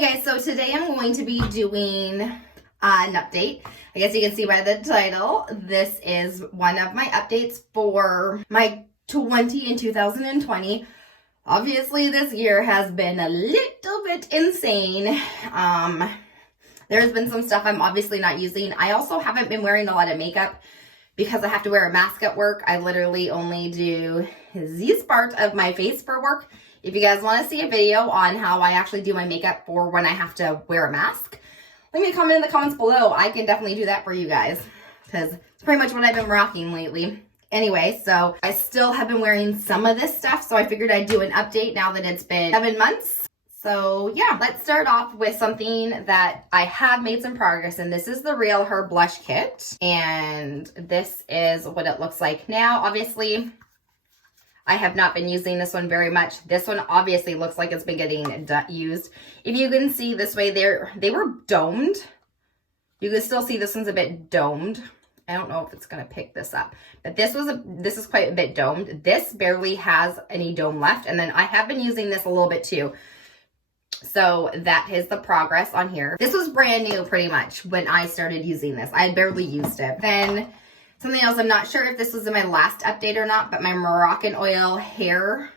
Hey guys, so today I'm going to be doing an update. I guess you can see by the title, this is one of my updates for my 2020. Obviously this year has been a little bit insane. There's been some stuff I'm obviously not using. I also haven't been wearing a lot of makeup because I have to wear a mask at work. I literally only do this part of my face for work. If you guys want to see a video on how I actually do my makeup for when I have to wear a mask, leave me a comment in the comments below. I can definitely do that for you guys because it's pretty much what I've been rocking lately. Anyway, so I still have been wearing some of this stuff, so I figured I'd do an update now that it's been 7 months. So yeah, let's start off with something that I have made some progress in. This is the Realher blush kit, and this is what it looks like now. Obviously, I have not been using this one very much. This one obviously looks like it's been getting used. If you can see this way, they were domed. You can still see this one's a bit domed. I don't know if it's going to pick this up, but this is quite a bit domed. This barely has any dome left, and then I have been using this a little bit too. So that is the progress on here. This was brand new pretty much when I started using this. I had barely used it. Then something else, I'm not sure if this was in my last update or not, but my Moroccanoil hair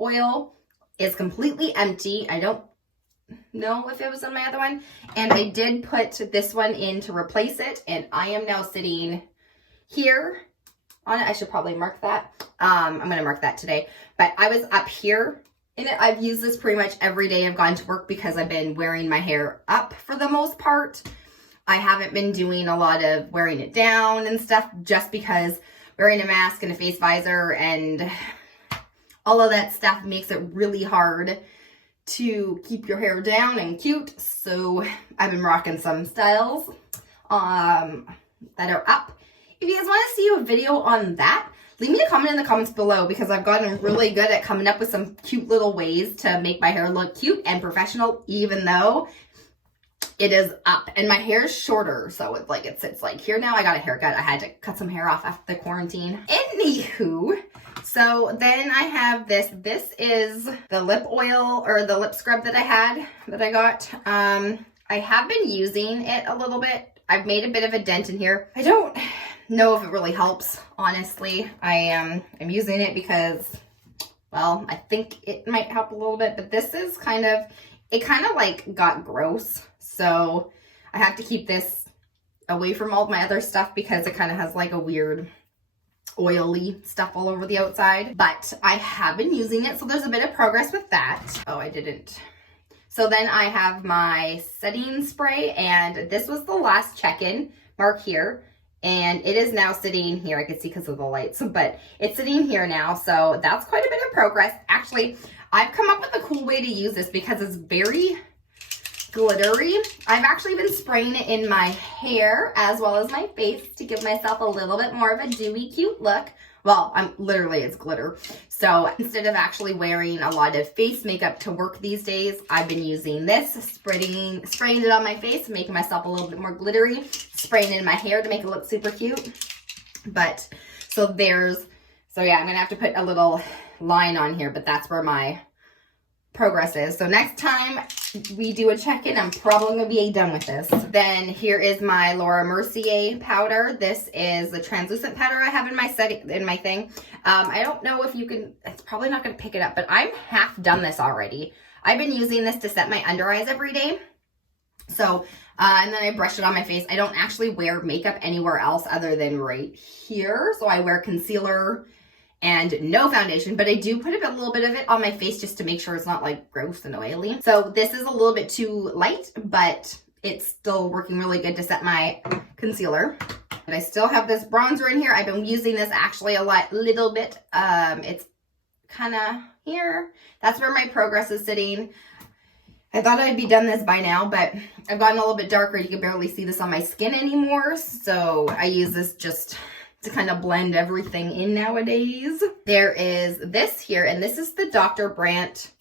oil is completely empty. I don't know if it was in my other one. And I did put this one in to replace it. And I am now sitting here on it. I should probably mark that. I'm going to mark that today. But I was up here in it. I've used this pretty much every day I've gone to work because I've been wearing my hair up for the most part. I haven't been doing a lot of wearing it down and stuff just because wearing a mask and a face visor and all of that stuff makes it really hard to keep your hair down and cute. So I've been rocking some styles that are up. If you guys want to see a video on that, leave me a comment in the comments below because I've gotten really good at coming up with some cute little ways to make my hair look cute and professional, even though it is up and my hair is shorter. So it's like, it sits like here now. I got a haircut. I had to cut some hair off after the quarantine. Anywho, so then I have this. This is the lip oil or the lip scrub that I got. I have been using it a little bit. I've made a bit of a dent in here. I don't know if it really helps, honestly. I'm using it because, well, I think it might help a little bit, but this is kind of like got gross. So I have to keep this away from all of my other stuff because it kind of has like a weird oily stuff all over the outside. But I have been using it, so there's a bit of progress with that. Oh, I didn't. So then I have my setting spray, and this was the last check-in mark here. And it is now sitting here. I can see because of the lights, but it's sitting here now. So that's quite a bit of progress. Actually, I've come up with a cool way to use this because it's very glittery. I've actually been spraying it in my hair as well as my face to give myself a little bit more of a dewy, cute look. Well, it's glitter. So instead of actually wearing a lot of face makeup to work these days, I've been using this, spraying it on my face, making myself a little bit more glittery, spraying it in my hair to make it look super cute. But so yeah, I'm gonna have to put a little line on here, but that's where my progress is. So next time we do a check-in, I'm probably gonna be done with this. Then here is my Laura Mercier powder. This is the translucent powder I have in my thing. I don't know if you can, it's probably not gonna pick it up, but I'm half done this already. I've been using this to set my under eyes every day. So and then I brush it on my face. I don't actually wear makeup anywhere else other than right here. So I wear concealer and no foundation, but I do put a little bit of it on my face just to make sure it's not like gross and oily. So this is a little bit too light, but it's still working really good to set my concealer. And I still have this bronzer in here. I've been using this actually a little bit. It's kind of here. That's where my progress is sitting. I thought I'd be done this by now, but I've gotten a little bit darker. You can barely see this on my skin anymore. So I use this just to kind of blend everything in nowadays. There is this here, and this is the Dr.brant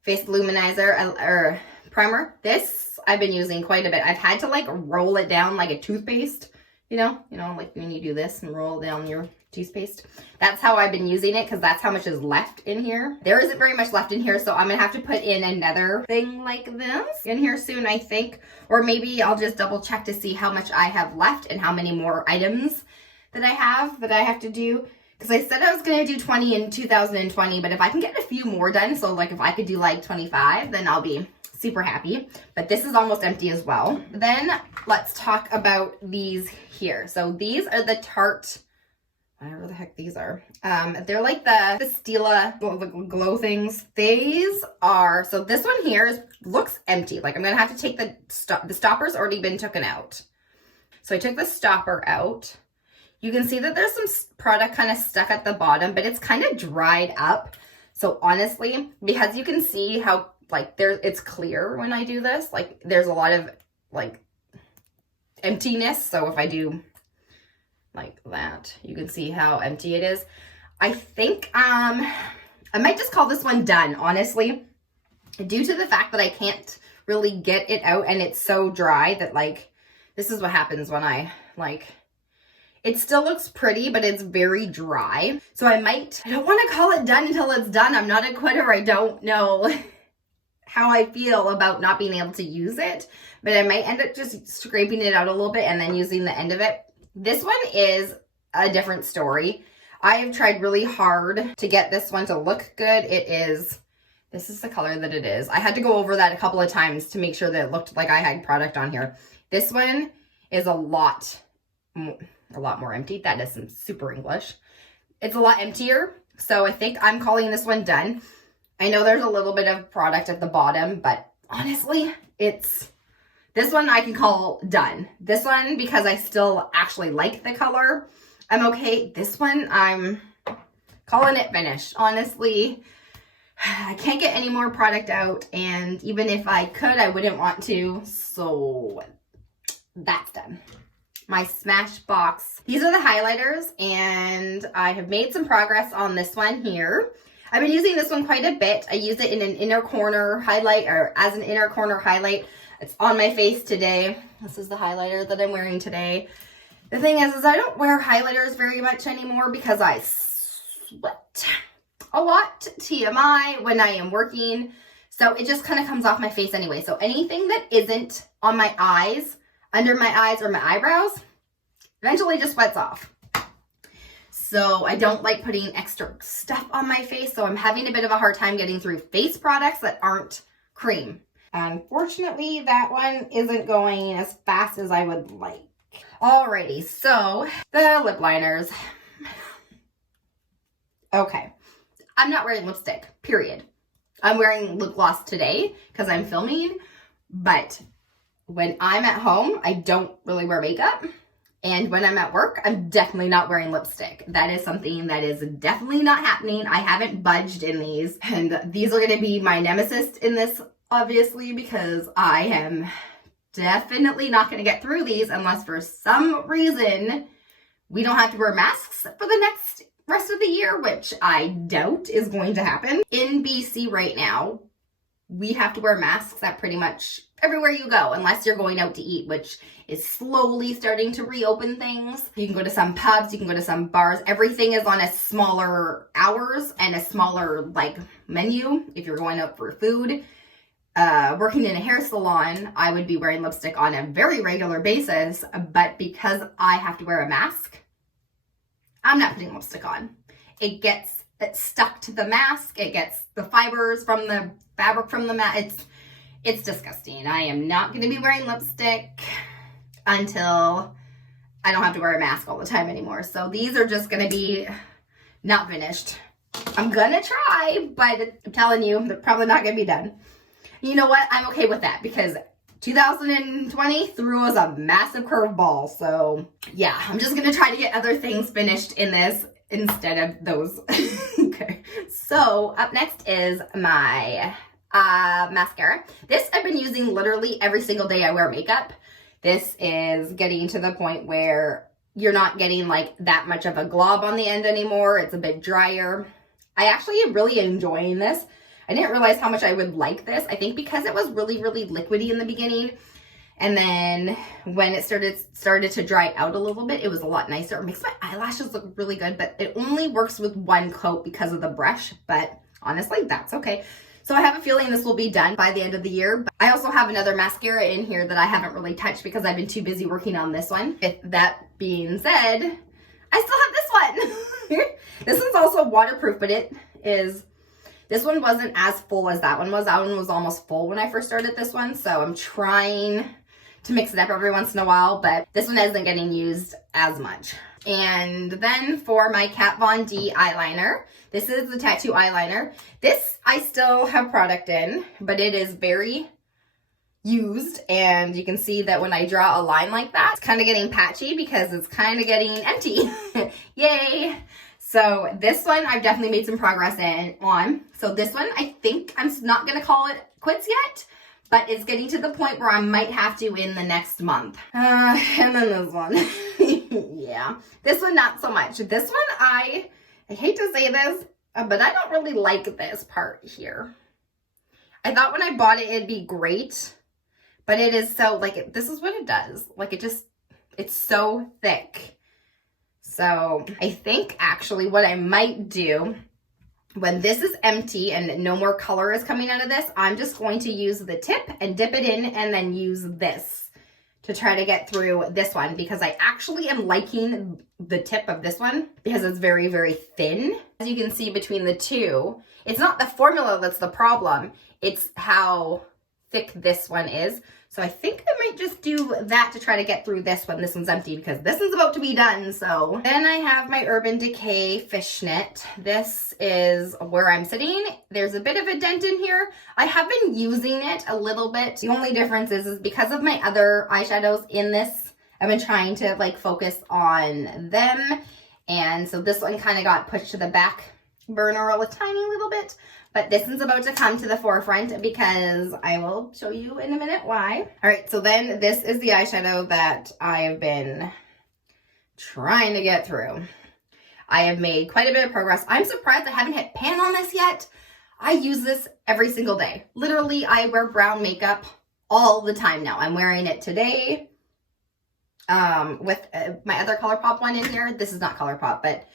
face luminizer or primer. This I've been using quite a bit. I've had to like roll it down like a toothpaste, you know, like when you do this and roll down your toothpaste. That's how I've been using it because that's how much is left in here. There isn't very much left in here, so I'm gonna have to put in another thing like this in here soon, I think. Or maybe I'll just double check to see how much I have left and how many more items that I have to do. Because I said I was gonna do 20 in 2020, but if I can get a few more done, so like if I could do like 25, then I'll be super happy. But this is almost empty as well. Then let's talk about these here. So these are the Tarte, whatever the heck these are. They're like the Stila glow things. These are, so this one here looks empty. Like I'm gonna have to take the stopper's already been taken out. So I took the stopper out. You can see that there's some product kind of stuck at the bottom, but it's kind of dried up. So honestly, because you can see how like it's clear when I do this, like there's a lot of like emptiness. So if I do like that, you can see how empty it is. I think I might just call this one done, honestly, due to the fact that I can't really get it out and it's so dry that like this is what happens when I like. It still looks pretty, but it's very dry. So I don't want to call it done until it's done. I'm not a quitter. I don't know how I feel about not being able to use it, but I might end up just scraping it out a little bit and then using the end of it. This one is a different story. I have tried really hard to get this one to look good. This is the color that it is. I had to go over that a couple of times to make sure that it looked like I had product on here. This one is a lot more empty. That is some super English. It's a lot emptier. So I think I'm calling this one done. I know there's a little bit of product at the bottom, but honestly, this one I can call done. This one, because I still actually like the color, I'm okay. This one, I'm calling it finished. Honestly, I can't get any more product out, and even if I could, I wouldn't want to. So that's done. My Smashbox. These are the highlighters, and I have made some progress on this one here. I've been using this one quite a bit. I use it in an inner corner highlight, or as an inner corner highlight. It's on my face today. This is the highlighter that I'm wearing today. The thing is I don't wear highlighters very much anymore because I sweat a lot, TMI, when I am working. So it just kind of comes off my face anyway. So anything that isn't on my eyes, under my eyes or my eyebrows, eventually just sweats off. So I don't like putting extra stuff on my face. So I'm having a bit of a hard time getting through face products that aren't cream. Unfortunately, that one isn't going as fast as I would like. Alrighty, so the lip liners. Okay, I'm not wearing lipstick, period. I'm wearing lip gloss today because I'm filming, but when I'm at home, I don't really wear makeup. And when I'm at work, I'm definitely not wearing lipstick. That is something that is definitely not happening. I haven't budged in these. And these are going to be my nemesis in this, obviously, because I am definitely not going to get through these unless for some reason we don't have to wear masks for the rest of the year, which I doubt is going to happen. In BC right now, we have to wear masks at pretty much everywhere you go, unless you're going out to eat, which is slowly starting to reopen things. You can go to some pubs, you can go to some bars. Everything is on a smaller hours and a smaller like menu if you're going out for food. Working in a hair salon, I would be wearing lipstick on a very regular basis, but because I have to wear a mask, I'm not putting lipstick on. It gets stuck to the mask. It gets the fibers from the fabric from the mask. It's disgusting. I am not going to be wearing lipstick until I don't have to wear a mask all the time anymore. So these are just going to be not finished. I'm going to try, but I'm telling you, they're probably not going to be done. You know what? I'm okay with that because 2020 threw us a massive curveball. So yeah, I'm just going to try to get other things finished in this instead of those. Okay. So up next is my mascara. This I've been using literally every single day I wear makeup. This is getting to the point where you're not getting like that much of a glob on the end anymore. It's a bit drier. I actually am really enjoying this. I didn't realize how much I would like this. I think because it was really, really liquidy in the beginning And then when it started to dry out a little bit, it was a lot nicer. It makes my eyelashes look really good, but it only works with one coat because of the brush. But honestly, that's okay. So I have a feeling this will be done by the end of the year. But I also have another mascara in here that I haven't really touched because I've been too busy working on this one. With that being said, I still have this one. This one's also waterproof, but this one wasn't as full as that one was. That one was almost full when I first started this one. So I'm trying to mix it up every once in a while, but this one isn't getting used as much. And then for my Kat Von D eyeliner, this is the tattoo eyeliner. This I still have product in, but it is very used, and you can see that when I draw a line like that, it's kind of getting patchy because it's kind of getting empty. Yay! So this one I've definitely made some progress on. So this one I think I'm not gonna call it quits yet, but it's getting to the point where I might have to in the next month. And then this one. Yeah. This one, not so much. This one, I hate to say this, but I don't really like this part here. I thought when I bought it, it'd be great, but it is so, like, this is what it does. Like, it's so thick. So I think actually what I might do when this is empty and no more color is coming out of this, I'm just going to use the tip and dip it in and then use this to try to get through this one, because I actually am liking the tip of this one because it's very, very thin. As you can see between the two, it's not the formula that's the problem. It's how thick this one is. So I think I might just do that to try to get through this one. This one's empty because this one's about to be done. So then I have my Urban Decay fishnet. This is where I'm sitting. There's a bit of a dent in here. I have been using it a little bit. The only difference is because of my other eyeshadows in this, I've been trying to like focus on them. And so this one kind of got pushed to the back burner a tiny little bit. But this one's about to come to the forefront because I will show you in a minute why. All right, so then this is the eyeshadow that I have been trying to get through. I have made quite a bit of progress. I'm surprised I haven't hit pan on this yet. I use this every single day. Literally, I wear brown makeup all the time now. I'm wearing it today with my other ColourPop one in here. This is not ColourPop, but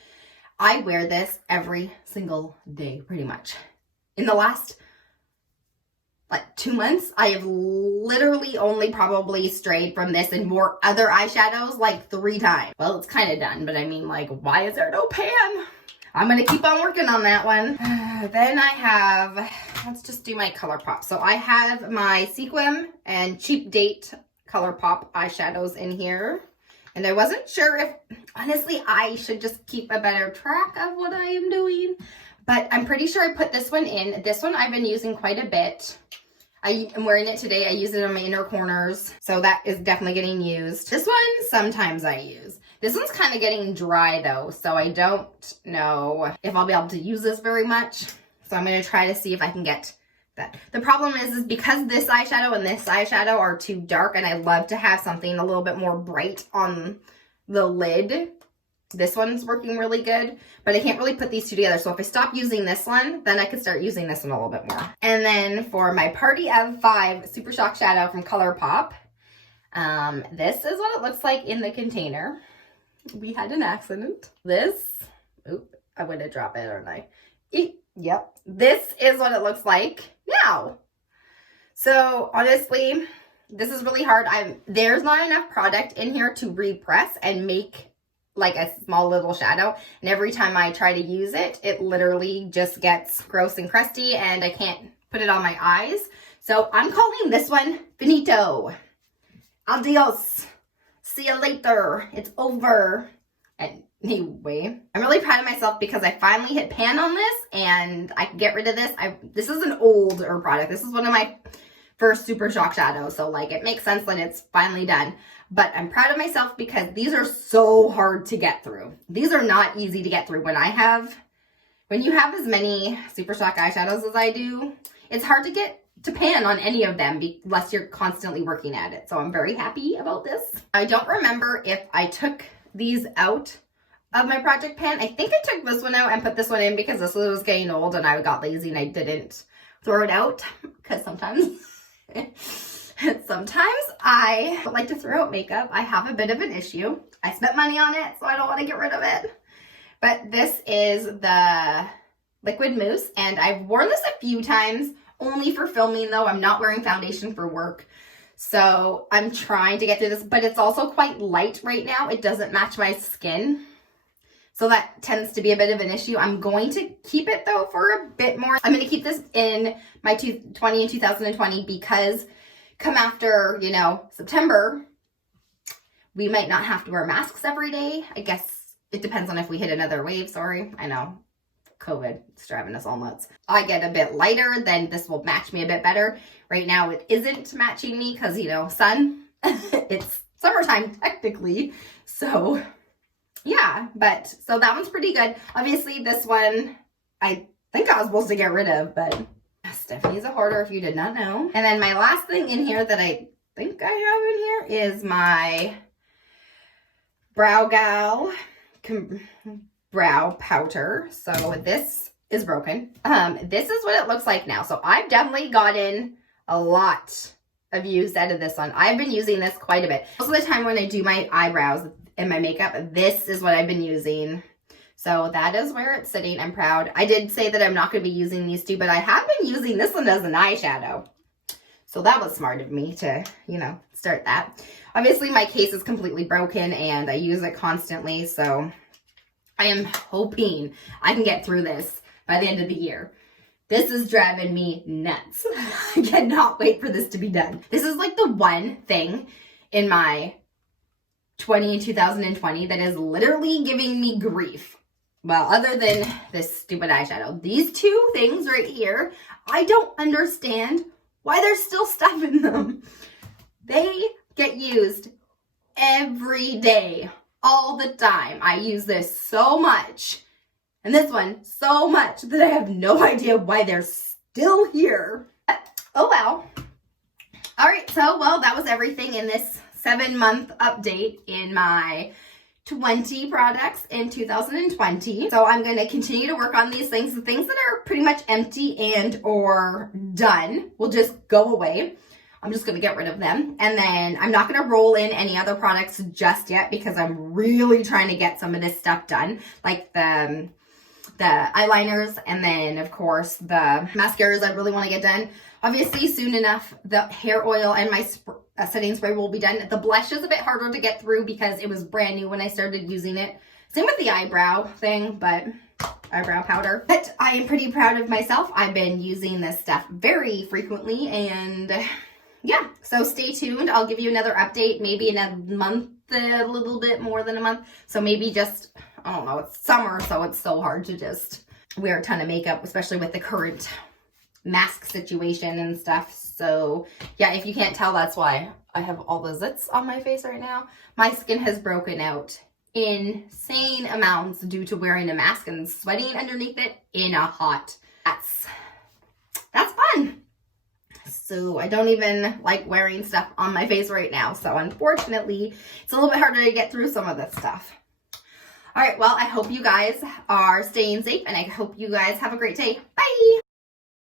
I wear this every single day pretty much. In the last, like, 2 months, I have literally only probably strayed from this and wore other eyeshadows like 3 times. Well, it's kind of done, but I mean, like, why is there no pan? I'm going to keep on working on that one. Then I have, let's just do my ColourPop. So I have my Sequin and Cheap Date ColourPop eyeshadows in here. And I wasn't sure if, honestly, I should just keep a better track of what I am doing. But I'm pretty sure I put this one in. This one I've been using quite a bit. I am wearing it today. I use it on my inner corners. So that is definitely getting used. This one, sometimes I use. This one's kind of getting dry though. So I don't know if I'll be able to use this very much. So I'm going to try to see if I can get that. The problem is because this eyeshadow and this eyeshadow are too dark, and I love to have something a little bit more bright on the lid. This one's working really good, but I can't really put these two together. So if I stop using this one, then I can start using this one a little bit more. And then for my Party of 5 Super Shock Shadow from ColourPop, this is what it looks like in the container. We had an accident. This, oop, I'm going to drop it, aren't I? Yep. This is what it looks like now. So honestly, this is really hard. There's not enough product in here to repress and make like a small little shadow, and every time I try to use it, it literally just gets gross and crusty and I can't put it on my eyes. So I'm calling this one finito. Adios. See you later. It's over. Anyway, I'm really proud of myself because I finally hit pan on this and I can get rid of this. This is an older product. This is one of my first Super Shock shadows, so like it makes sense that it's finally done. But I'm proud of myself because these are so hard to get through. These are not easy to get through. When you have as many Super Shock eyeshadows as I do, it's hard to get to pan on any of them unless you're constantly working at it. So I'm very happy about this. I don't remember if I took these out of my project pan. I think I took this one out and put this one in because this one was getting old and I got lazy and I didn't throw it out because sometimes I like to throw out makeup. I have a bit of an issue. I spent money on it, so I don't want to get rid of it. But this is the liquid mousse, and I've worn this a few times, only for filming though. I'm not wearing foundation for work. So I'm trying to get through this, but it's also quite light right now. It doesn't match my skin. So that tends to be a bit of an issue. I'm going to keep it though for a bit more. I'm going to keep this in my 2020 and 2020 because come after, you know, September, we might not have to wear masks every day. I guess it depends on if we hit another wave. Sorry. I know COVID is driving us all nuts. I get a bit lighter, then this will match me a bit better. Right now it isn't matching me because, you know, sun. It's summertime technically. So yeah, but so that one's pretty good. Obviously this one I think I was supposed to get rid of, but Stephanie's a hoarder if you did not know. And then my last thing in here that I think I have in here is my browgal brow powder. So this is broken. This is what it looks like now. So I've definitely gotten a lot of use out of this one. I've been using this quite a bit. Most of the time when I do my eyebrows and my makeup, this is what I've been using. So that is where it's sitting. I'm proud. I did say that I'm not going to be using these two, but I have been using this one as an eyeshadow. So that was smart of me to, you know, start that. Obviously my case is completely broken and I use it constantly. So I am hoping I can get through this by the end of the year. This is driving me nuts. I cannot wait for this to be done. This is like the one thing in my 2020 that is literally giving me grief. Well, other than this stupid eyeshadow. These two things right here, I don't understand why there's still stuff in them. They get used every day, all the time. I use this so much, and this one so much, that I have no idea why they're still here. Oh well. All right, so, well, that was everything in this 7-month update in my 20 products in 2020. So I'm going to continue to work on these things. The things that are pretty much empty and or done will just go away. I'm just going to get rid of them. And then I'm not going to roll in any other products just yet because I'm really trying to get some of this stuff done. Like the eyeliners, and then of course the mascaras I really want to get done. Obviously soon enough the hair oil and my setting spray will be done. The blush is a bit harder to get through because it was brand new when I started using it. Same with the eyebrow thing, but eyebrow powder. But I am pretty proud of myself. I've been using this stuff very frequently, and yeah, so stay tuned. I'll give you another update maybe in a month, a little bit more than a month. So maybe just, I don't know, it's summer, so it's so hard to just wear a ton of makeup, especially with the current mask situation and stuff. So yeah, if you can't tell, that's why I have all the zits on my face right now. My skin has broken out insane amounts due to wearing a mask and sweating underneath it in a hot. That's fun. So I don't even like wearing stuff on my face right now. So unfortunately, it's a little bit harder to get through some of this stuff. All right, well, I hope you guys are staying safe, and I hope you guys have a great day. Bye.